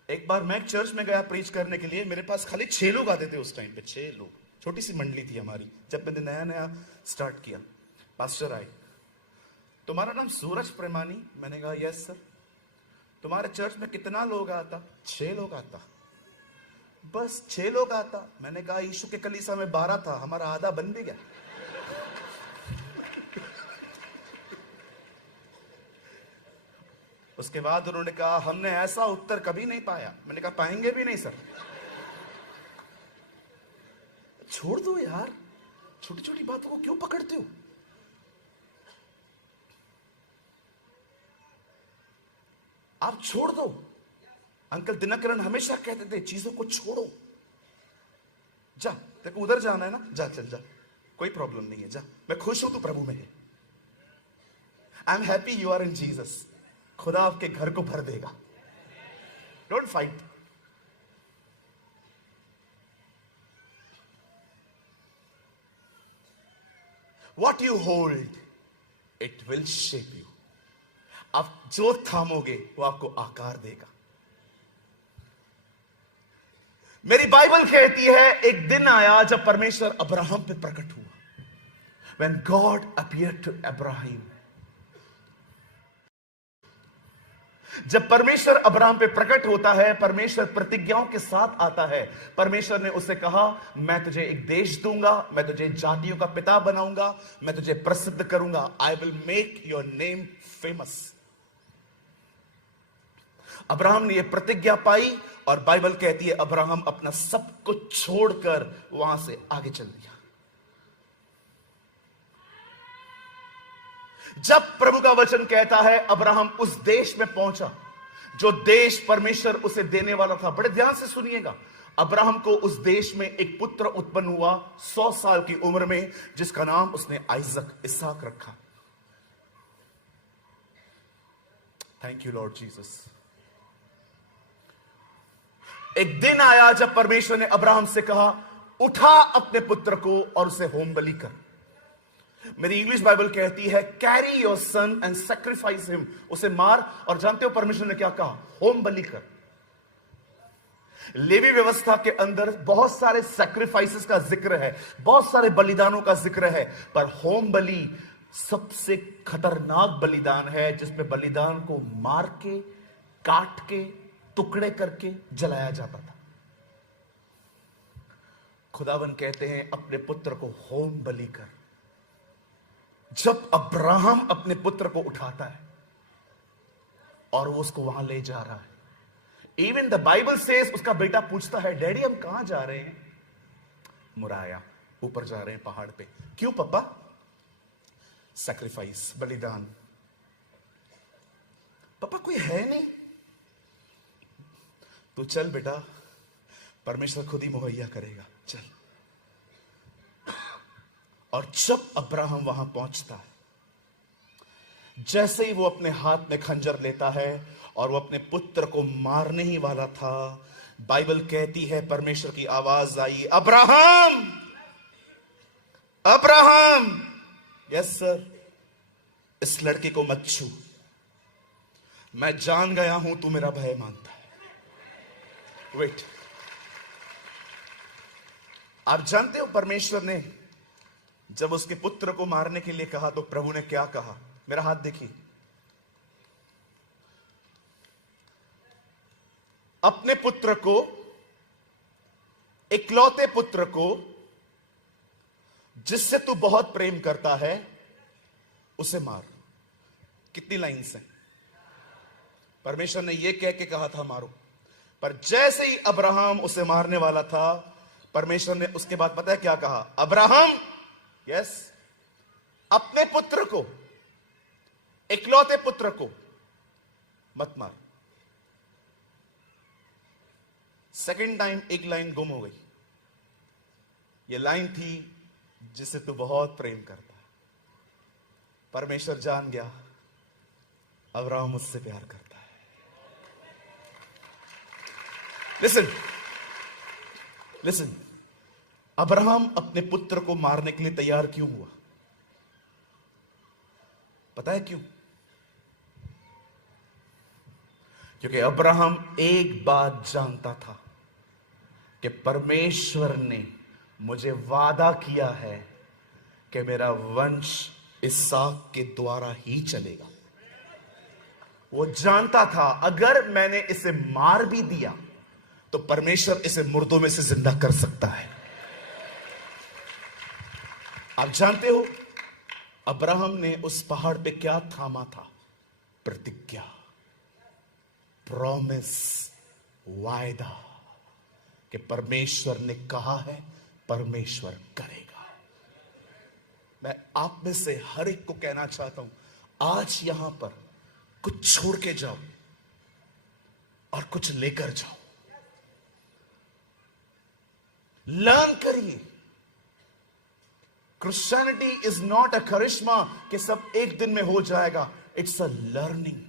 एक बार मैं चर्च में गया प्रीच करने के लिए, मेरे पास खाली 6 लोग आते थे उस टाइम पे, 6 लोग, छोटी सी मंडली थी हमारी, जब मैंने नया नया स्टार्ट किया। पास्टर आए, तुम्हारा नाम सूरज प्रेमानी? मैंने कहा यस सर। तुम्हारे चर्च में कितना लोग आता? 6 लोग आता। बस 6 लोग आता? मैंने कहा यीशु के कलीसिया में 12 था, हमारा आधा बन भी गया। उसके बाद उन्होंने कहा हमने ऐसा उत्तर कभी नहीं पाया। मैंने कहा पाएंगे भी नहीं सर। छोड़ दो यार, छोटी छोटी बातों को क्यों पकड़ते हो। आप छोड़ दो। अंकल दिनकरन हमेशा कहते थे चीजों को छोड़ो। जा, देखो उधर जाना है ना, जा चल जा, कोई प्रॉब्लम नहीं है, जा, मैं खुश हूं तू प्रभु में है। I am happy you are in Jesus. खुदा आपके घर को भर देगा। Don't fight. What you hold it will shape you. आप जो थामोगे वो आपको आकार देगा। मेरी बाइबल कहती है एक दिन आया जब परमेश्वर अब्राहम पे प्रकट हुआ। When God appeared to Abraham, जब परमेश्वर अब्राहम पे प्रकट होता है, परमेश्वर प्रतिज्ञाओं के साथ आता है। परमेश्वर ने उसे कहा मैं तुझे एक देश दूंगा, मैं तुझे जातियों का पिता बनाऊंगा, मैं तुझे प्रसिद्ध करूंगा। I will make your name famous. Abraham ने यह प्रतिज्ञा पाई, और बाइबल कहती है अब्राहम अपना सब कुछ छोड़कर वहां से आगे चल दिया। जब प्रभु का वचन कहता है अब्राहम उस देश में पहुंचा जो देश परमेश्वर उसे देने वाला था। बड़े ध्यान से सुनिएगा, अब्राहम को उस देश में एक पुत्र उत्पन्न हुआ 100 साल की उम्र में, जिसका नाम उसने आइजक, इसहाक रखा। Thank you Lord Jesus. एक दिन आया जब परमेश्वर ने अब्राहम से कहा उठा अपने पुत्र को और उसे होम बलि कर। मेरी इंग्लिश बाइबल कहती है carry your son and sacrifice him. उसे मार। और जानते हो परमेश्वर ने क्या कहा? होम बलि कर। लेवी व्यवस्था के अंदर बहुत सारे सैक्रिफाइसेस का जिक्र है, बहुत सारे बलिदानों का जिक्र है, पर होम बलि सबसे खतरनाक बलिदान है, जिसमें बलिदान को मार के, काट के, टुकड़े करके जलाया जाता था। खुदावन कहते हैं अपने पुत्र को होम बलि कर। जब अब्राहम अपने पुत्र को उठाता है और वो उसको वहां ले जा रहा है, इवन द बाइबल सेज उसका बेटा पूछता है डैडी हम कहां जा रहे हैं? मुराया, ऊपर जा रहे हैं पहाड़ पे। क्यों पापा? सैक्रिफाइस, बलिदान। पापा कोई है नहीं? तू चल बेटा, परमेश्वर खुद ही मुहैया करेगा, चल। और जब अब्राहम वहां पहुंचता है, जैसे ही वो अपने हाथ में खंजर लेता है और वो अपने पुत्र को मारने ही वाला था, बाइबल कहती है परमेश्वर की आवाज आई, अब्राहम। अब्राहम, यस सर, इस लड़के को मत छू, मैं जान गया हूं तू मेरा भय मानता है। वेट, आप जानते हो परमेश्वर ने जब उसके पुत्र को मारने के लिए कहा तो प्रभु ने क्या कहा? मेरा हाथ देखिए। अपने पुत्र को, इकलौते पुत्र को, जिससे तू बहुत प्रेम करता है, उसे मार। कितनी लाइन्स हैं? परमेश्वर ने यह कह के कहा था मारो, पर जैसे ही अब्राहम उसे मारने वाला था, परमेश्वर ने उसके बाद पता है क्या कहा? अब्राहम, यस, अपने पुत्र को, इकलौते पुत्र को मत मार। सेकंड टाइम एक लाइन गुम हो गई। यह लाइन थी, जिसे तू बहुत प्रेम करता है। परमेश्वर जान गया अब्राहम मुझसे प्यार करता है। लिसन, लिसन, अब्राहम अपने पुत्र को मारने के लिए तैयार क्यों हुआ? पता है क्यों? क्योंकि अब्राहम एक बात जानता था कि परमेश्वर ने मुझे वादा किया है कि मेरा वंश इसहाक के द्वारा ही चलेगा। वो जानता था अगर मैंने इसे मार भी दिया तो परमेश्वर इसे मुर्दों में से जिंदा कर सकता है। आप जानते हो अब्राहम ने उस पहाड़ पे क्या थामा था? प्रतिज्ञा, प्रॉमिस, वायदा, कि परमेश्वर ने कहा है, परमेश्वर करेगा। मैं आप में से हर एक को कहना चाहता हूं, आज यहां पर कुछ छोड़ के जाओ और कुछ लेकर जाओ। लर्न करिए। क्रिश्चियनिटी इज नॉट अ करिश्मा कि सब एक दिन में हो जाएगा। It's a learning.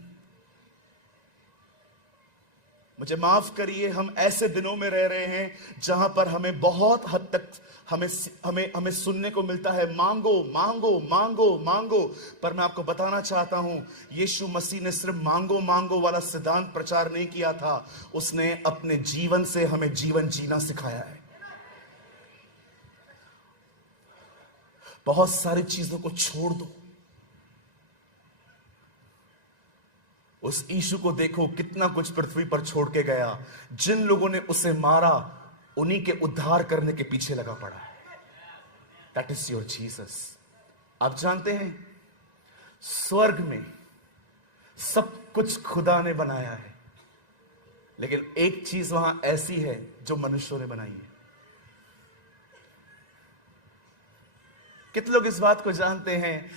मुझे माफ करिए, हम ऐसे दिनों में रह रहे हैं जहां पर हमें बहुत हद तक हमें सुनने को मिलता है, मांगो मांगो मांगो मांगो। पर मैं आपको बताना चाहता हूं, यीशु मसीह ने सिर्फ मांगो मांगो वाला सिद्धांत प्रचार नहीं किया था, उसने अपने जीवन से हमें जीवन जीना सिखाया है। बहुत सारी चीजों को छोड़ दो। उस यीशु को देखो, कितना कुछ पृथ्वी पर छोड़ के गया। जिन लोगों ने उसे मारा, उन्हीं के उद्धार करने के पीछे लगा पड़ा है। That is your Jesus. आप जानते हैं, स्वर्ग में सब कुछ खुदा ने बनाया है, लेकिन एक चीज वहां ऐसी है जो मनुष्यों ने बनाई है। कितने लोग इस बात को जानते हैं?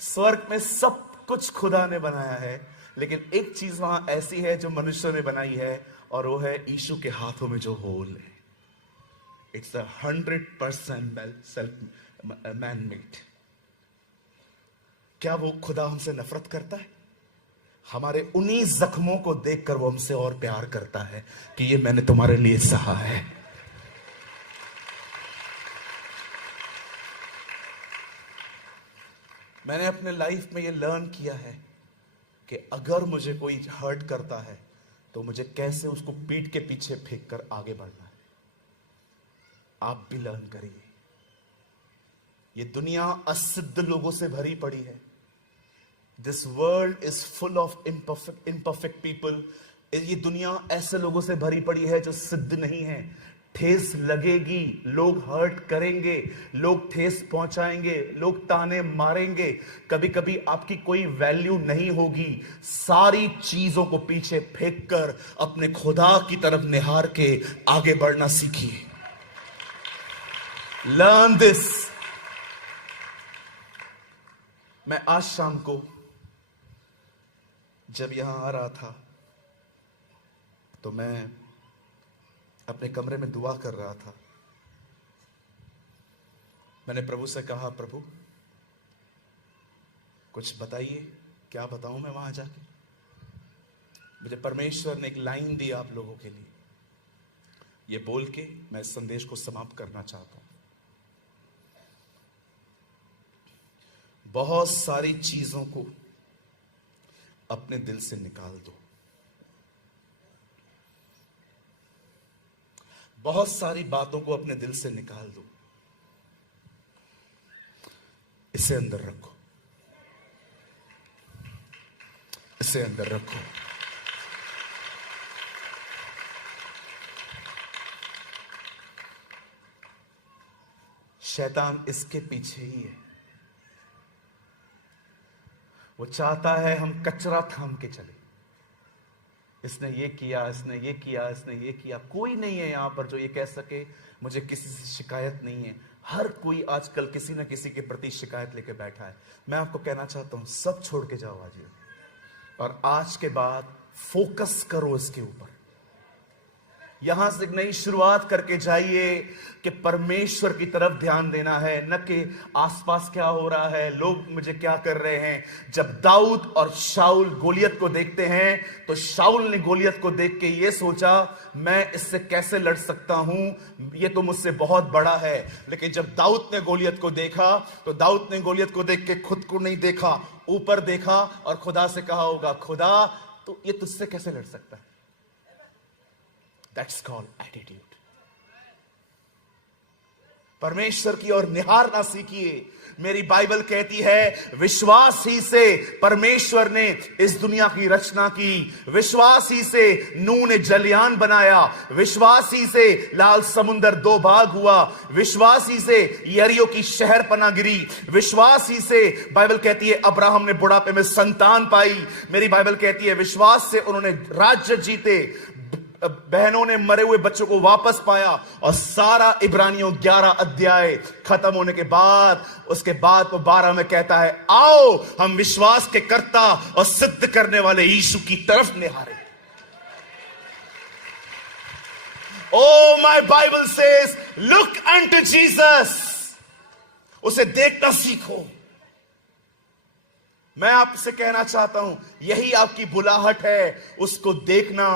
स्वर्ग में सब कुछ खुदा ने बनाया है, लेकिन एक चीज वहां ऐसी है जो मनुष्यों ने बनाई है, और वो है यीशु के हाथों में जो होल है। It's 100% self man made. क्या वो खुदा हमसे नफरत करता है? हमारे उन्हीं जख्मों को देखकर वो हमसे और प्यार करता है कि ये मैंने तुम्हारे लिए सहा है। मैंने अपने लाइफ में ये लर्न किया है कि अगर मुझे कोई हर्ट करता है तो मुझे कैसे उसको पीठ के पीछे फेंक कर आगे बढ़ना है। आप भी लर्न करिए। ये दुनिया असिद्ध लोगों से भरी पड़ी है। This world is full of imperfect people. ये दुनिया ऐसे लोगों से भरी पड़ी है जो सिद्ध नहीं है। ठेस लगेगी, लोग हर्ट करेंगे, लोग ठेस पहुंचाएंगे, लोग ताने मारेंगे, कभी कभी आपकी कोई वैल्यू नहीं होगी। सारी चीजों को पीछे फेंक कर अपने खुदा की तरफ निहार के आगे बढ़ना सीखिए। Learn this. मैं आज शाम को जब यहां आ रहा था तो मैं अपने कमरे में दुआ कर रहा था। मैंने प्रभु से कहा, प्रभु कुछ बताइए, क्या बताऊं मैं वहां जाके। मुझे परमेश्वर ने एक लाइन दी आप लोगों के लिए। ये बोल के मैं इस संदेश को समाप्त करना चाहता हूं। बहुत सारी चीजों को अपने दिल से निकाल दो। बहुत सारी बातों को अपने दिल से निकाल दो। इसे अंदर रखो, इसे अंदर रखो। शैतान इसके पीछे ही है। वो चाहता है हम कचरा थाम के चले। इसने ये किया, इसने ये किया, इसने ये किया। कोई नहीं है यहां पर जो ये कह सके मुझे किसी से शिकायत नहीं है। हर कोई आजकल किसी ना किसी के प्रति शिकायत लेके बैठा है। मैं आपको कहना चाहता हूं, सब छोड़ के जाओ आज, और आज के बाद फोकस करो इसके ऊपर। यहां से एक नई शुरुआत करके जाइए कि परमेश्वर की तरफ ध्यान देना है, न कि आसपास क्या हो रहा है, लोग मुझे क्या कर रहे हैं। जब दाऊद और शाऊल गोलियत को देखते हैं तो शाऊल ने गोलियत को देख के ये सोचा मैं इससे कैसे लड़ सकता हूं, ये तो मुझसे बहुत बड़ा है। लेकिन जब दाऊद ने गोलियत को देखा तो दाऊद ने गोलियत को देख के खुद को नहीं देखा, ऊपर देखा और खुदा से कहा होगा, खुदा तो ये तुझसे कैसे लड़ सकता है। That's called attitude. परमेश्वर की ओर निहारना सीखिए। मेरी बाइबल कहती है विश्वास ही से परमेश्वर ने इस दुनिया की रचना की, विश्वास ही से नूह ने जलयान बनाया, विश्वास ही से लाल समुंदर दो भाग हुआ, विश्वास ही से यरीहो की शहर पना गिरी, विश्वास ही से बाइबल कहती है अब्राहम ने बुढ़ापे में संतान पाई। मेरी बाइबल कहती है विश्वास से उन्होंने राज्य जीते, बहनों ने मरे हुए बच्चों को वापस पाया। और सारा इब्रानियों 11 अध्याय खत्म होने के बाद उसके बाद वो 12 में कहता है आओ हम विश्वास के कर्ता और सिद्ध करने वाले यीशु की तरफ निहारे। Oh my Bible says look unto Jesus, उसे देखना सीखो। मैं आपसे कहना चाहता हूं यही आपकी बुलाहट है, उसको देखना।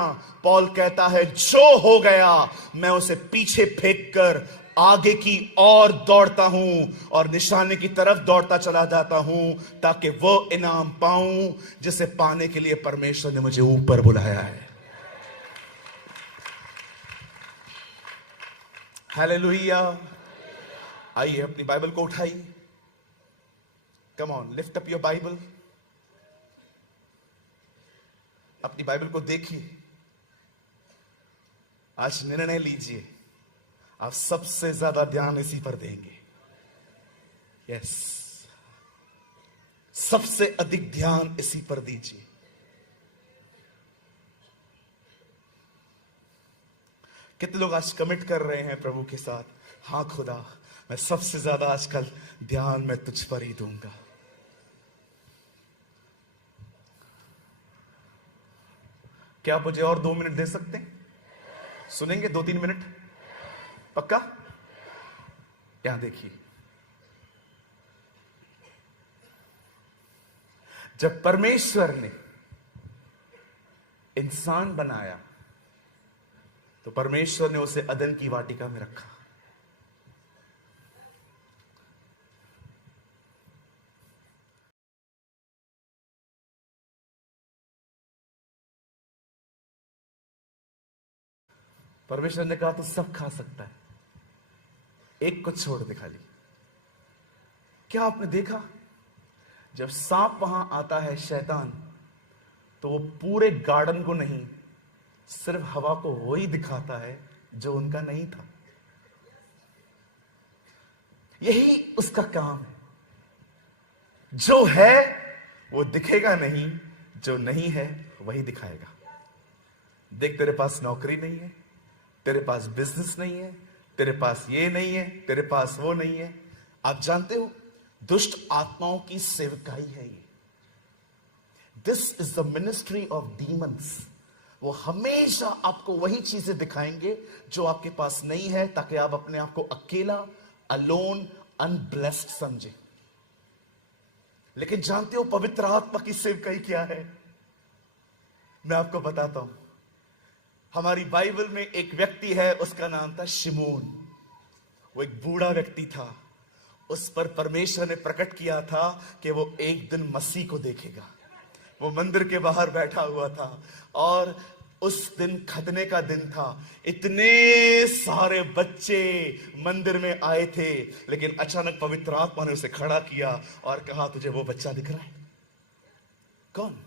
पौल कहता है जो हो गया मैं उसे पीछे फेंक कर आगे की ओर दौड़ता हूं और निशाने की तरफ दौड़ता चला जाता हूं ताकि वो इनाम पाऊं जिसे पाने के लिए परमेश्वर ने मुझे ऊपर बुलाया है। हालेलुया। आइए अपनी बाइबल को उठाइए। Come on, lift up your Bible. अपनी बाइबल को देखिए। आज निर्णय लीजिए आप सबसे ज्यादा ध्यान इसी पर देंगे। यस, सबसे अधिक ध्यान इसी पर दीजिए। कितने लोग आज कमिट कर रहे हैं प्रभु के साथ, हाँ खुदा मैं सबसे ज्यादा आजकल ध्यान मैं तुझ पर ही दूंगा। क्या आप मुझे और 2 मिनट दे सकते हैं? सुनेंगे 2-3 मिनट? पक्का? यहां देखिए, जब परमेश्वर ने इंसान बनाया तो परमेश्वर ने उसे अदन की वाटिका में रखा। परमेश्वर ने कहा तू सब खा सकता है, एक को छोड़ दे खाली। क्या आपने देखा जब सांप वहां आता है शैतान, तो वो पूरे गार्डन को नहीं सिर्फ हवा को वही दिखाता है जो उनका नहीं था। यही उसका काम है। जो है वो दिखेगा नहीं, जो नहीं है वही दिखाएगा। देख तेरे पास नौकरी नहीं है, तेरे पास बिजनेस नहीं है, तेरे पास ये नहीं है, तेरे पास वो नहीं है। आप जानते हो दुष्ट आत्माओं की सेवकाई है ये। This is the ministry of demons. वो हमेशा आपको वही चीजें दिखाएंगे जो आपके पास नहीं है, ताकि आप अपने आप को अकेला, अलोन, अनब्लेस्ड समझे। लेकिन जानते हो पवित्र आत्मा की सेवकाई क्या है? मैं आपको बताता हूं। हमारी बाइबल में एक व्यक्ति है, उसका नाम था शिमोन। वो एक बूढ़ा व्यक्ति था। उस पर परमेश्वर ने प्रकट किया था कि वो एक दिन मसीह को देखेगा। वो मंदिर के बाहर बैठा हुआ था और उस दिन खतने का दिन था। इतने सारे बच्चे मंदिर में आए थे, लेकिन अचानक पवित्र आत्मा ने उसे खड़ा किया और कहा, तुझे वो बच्चा दिख रहा है? कौन?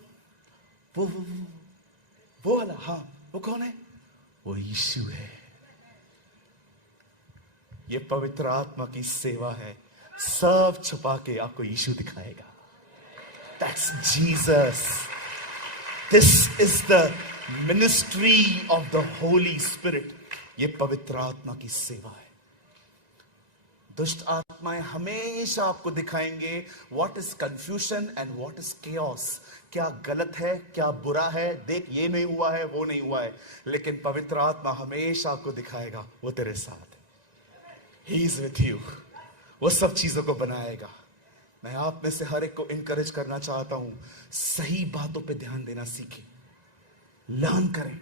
वो वाला? हाँ, वो कौन है? वो यीशु है। ये पवित्र आत्मा की सेवा है, सब छुपा के आपको यीशु दिखाएगा। That's Jesus. This is the ministry of the Holy Spirit. ये पवित्र आत्मा की सेवा है। दुष्ट आत्माएं हमेशा आपको दिखाएंगे what is confusion and what is chaos. क्या गलत है, क्या बुरा है, देख ये नहीं हुआ है, वो नहीं हुआ है। लेकिन पवित्र आत्मा हमेशा आपको दिखाएगा वो तेरे साथ है। He is with you. वो सब चीजों को बनाएगा। मैं आप में से हर एक को इनकरेज करना चाहता हूं, सही बातों पे ध्यान देना सीखें, लर्न करें।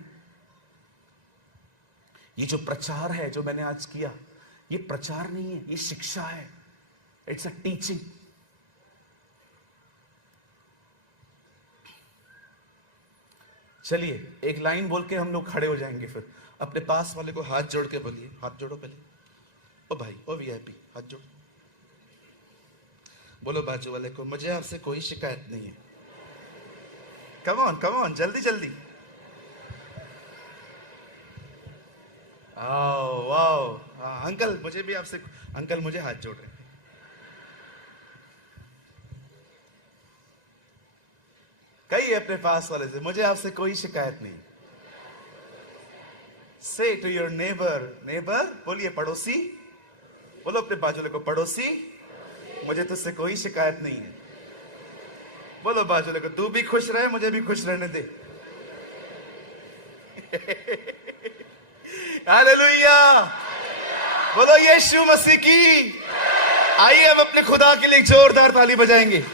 ये जो प्रचार है जो मैंने आज किया, ये प्रचार नहीं है, ये शिक्षा है। It's a teaching. चलिए एक लाइन बोल के हम लोग खड़े हो जाएंगे। फिर अपने पास वाले को हाथ जोड़ के बोलिए, हाथ जोड़ो पहले। ओ भाई, ओ वीआईपी, हाथ जोड़ो। बोलो बाजू वाले को, मुझे आपसे कोई शिकायत नहीं है। कम ऑन, जल्दी जल्दी। आओ वाओ, अंकल मुझे भी आपसे, अंकल मुझे हाथ जोड़ रहे हैं। कहिए अपने पास वाले से, मुझे आपसे कोई शिकायत नहीं। से टू योर नेबर, नेबर बोलिए पड़ोसी। बोलो अपने बाजू वाले को, पड़ोसी मुझे तुझसे कोई शिकायत नहीं है। बोलो बाजू वाले को, तू भी खुश रहे, मुझे भी खुश रहने दे। हालेलुया, बोलो यीशु मसीह की। आइए अब अपने खुदा के लिए एक जोरदार ताली बजाएंगे।